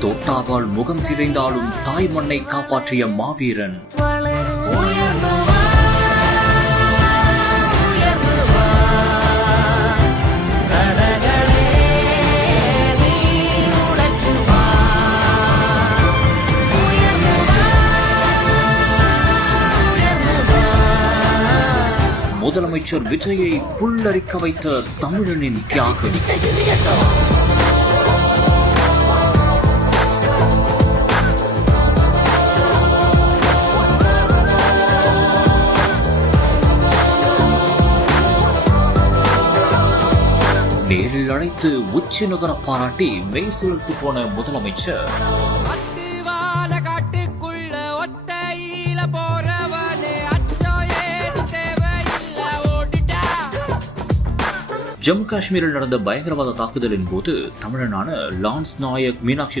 தோட்டாவால் முகம் சிதைந்தாலும் தாய் மண்ணை காப்பாற்றிய மாவீரன். முதலமைச்சர் விஜயை புல்லரிக்க வைத்த தமிழனின் தியாகம். நேரில் அழைத்து உச்சி நகர பாராட்டி மெய் சிலிர்த்து போன முதலமைச்சர் ஜம்மு காஷ்மீரில் நடந்த பயங்கரவாத தாக்குதலின் போது தமிழனான லான்ஸ் நாயக் மீனாட்சி